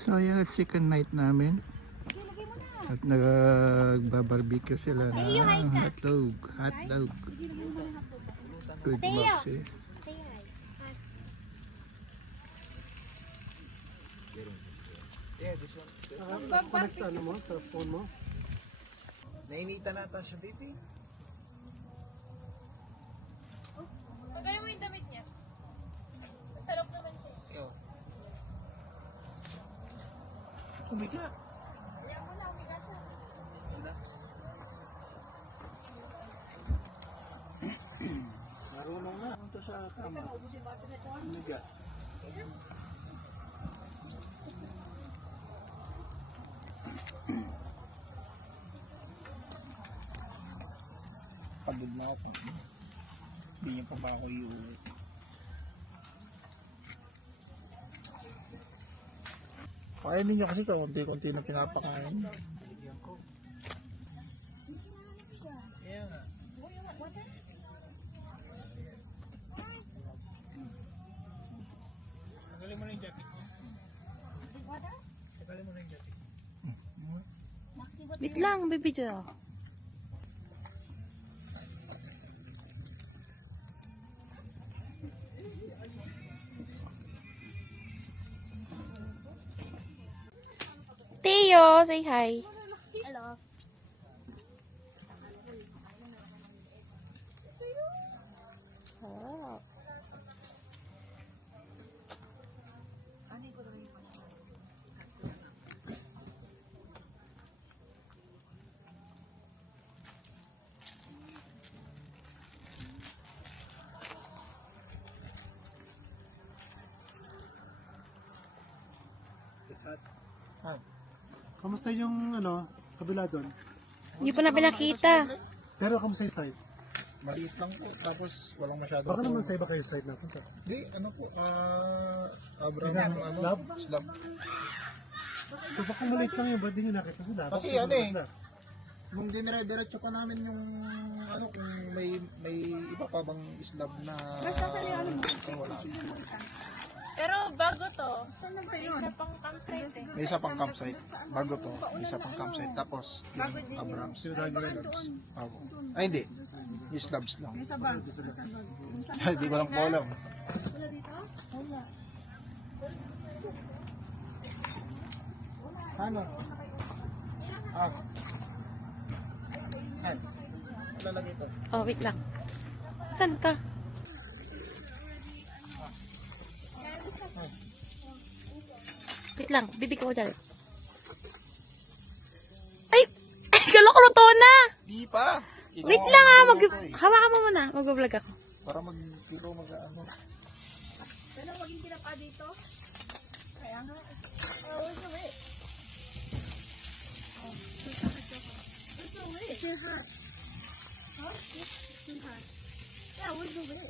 So yan, second night namin. At nagbabarbecue sila na hotdog. Hotdog. Good box eh. Connect ano mo, sa phone mo. Nainita nata siya, baby. Pagkaya mo yung damit niya. Sarap naman siya. Yo. Umiga. Kaya mo na, umiga siya. Marunong na. Punta sa kama. Umiga. Pagod na ako. Hindi niya pa ba ako iuwi? Kaya ninyo kasi kaunti-kunti na pinapakain. Yeah. Tagalin mo na yung jacket mo. Tagalin mo na yung jacket. Wait lang, bibidyo ako. Teo, say hi. Hello. Oh. It's hot. Hi. Kamusta yung ano, kabila doon? Hindi pa na pinakita. Pero kamusta yung side? Maliit lang po. Tapos walang masyado. Baka naman sa iba kayo side na punta. Hindi, ano po, Abraham, Ilang ano, slab? slab. So baka maliit lang yun, ba't di nyo nakita sila? Kasi Bakit ano eh, sila? nung dinire-diretso pa namin yung, ano, kung may iba pa bang slab na, wala. Pero bago to, isa pang campsite eh. May isa pang campsite. Bago to, may isa pang campsite. Tapos, yung Abrams. Slabs. Ay, hindi. Yung slabs lang. Hindi ko lang po alam. Ano? Ah. Ay. Lalagay ito. Oh, wait lang. Saan ka? Wait lang, bibig ko dyan. Ay! Ay, kala ko luto na! Di pa. Wait lang ah, hawakan mo muna. Mag-vlog ako. Para mag-kilo, mag-ano. Pero maging pinapa dito. Kaya nga. Oh, where's the way? Oh, where's the way? It's in her. Huh? It's in her. Yeah, where's the way?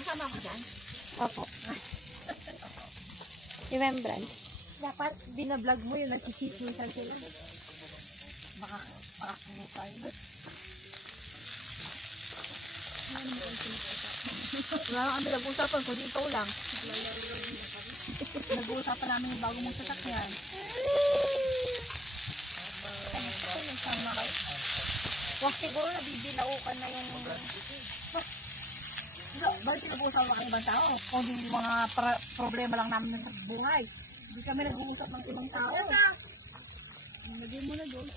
Kasama ko dyan? Opo. Remembrance. Dapat binablog mo yun, nagkikismisan sila. Baka kumukay. Wala lang kami nag-uusapan, kundi ikaw lang. Nag-uusapan namin yung bago mong sasakyan. Sama kayo. Wah, siguro nabibilaukan na yung... Bakit pinag-uusapan ng ibang tao? Kung yung mga problema lang namin sa buhay. Hindi kami nag-uusap ng ibang tao. Lagyan mo na doon.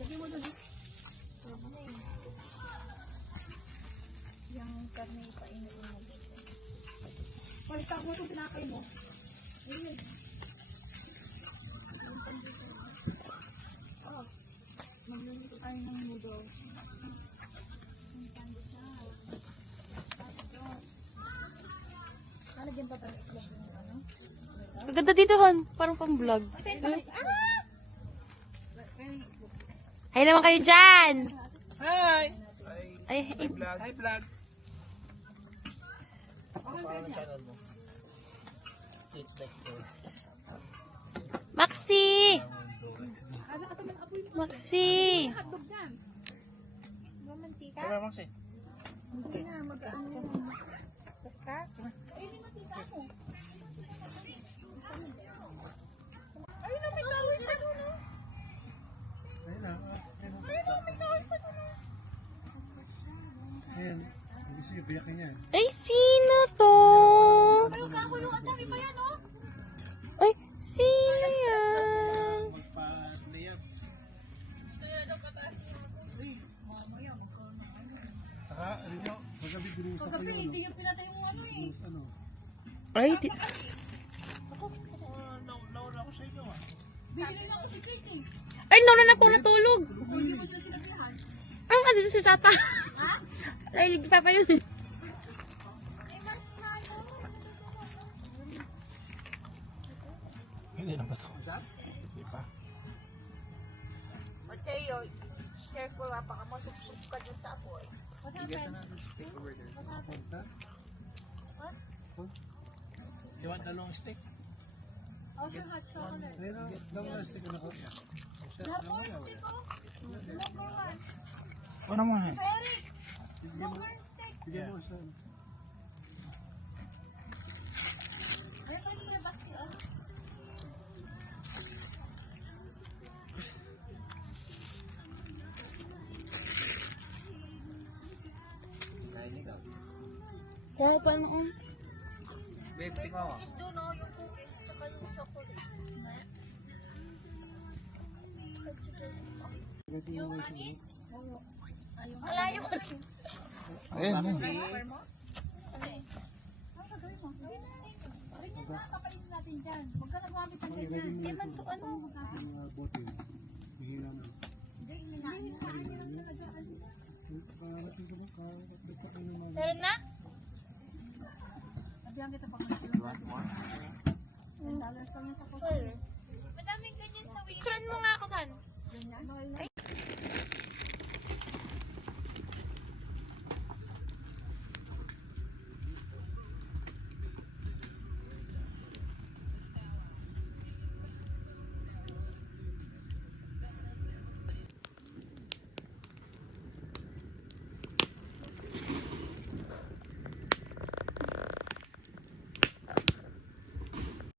Lagyan mo na doon. Yung karne pa init mo. Palitak mo itong pinakay mo. Ayun. Oh. Magluluto tayo ng noodles. Lalagyan pa tayo ng ano? Maganda dito, hon. Parang pang vlog. Hi naman kayo dyan! Hi! Ay, Hi, vlog. Hi, vlog. Ano ang channel mo? It's like Maxi! Maxi! Tara, Maxi. Ayun na. Ayan. Gusto niyo biyakin niya. Ay, sino to? Ay, sino yan? Saka, ano nyo, magabi binuusan kayo. Hindi yung pinatay mo ano eh. Ano? Ay, di... Bibili na ako si Kitty. Ay, nauna na po natulog. Hindi mo sila sinabihan. Ang ano si Tata? Ay, Papa yun. Hindi na ba ito? Hindi pa. Mateo, careful ha, baka mo suksok ka dyan sa apoy. You want the long stick? Oh, sa hot chocolate. Ayun na. Daw na stick na ko. Ano mo na? Bigyan mo siya. Ay, pwede mo yung basti, ano? Kaya paano ko? Babe, tingnan mo. Cookies doon, no? Yung cookies, tsaka yung chocolate. Malayo ka rin. Ayan, ayan. Papainin natin dyan. Huwag ka nagmamit ng ganyan. Di man to ano. Yung bote. Hihila mo. Hindi, hinahin mo. Parating ko ba? Meron na? Sabihan kita pa. You want more? $10 lang yan sa kusa. Madaming ganyan sa window. Kuran mo nga ako kan.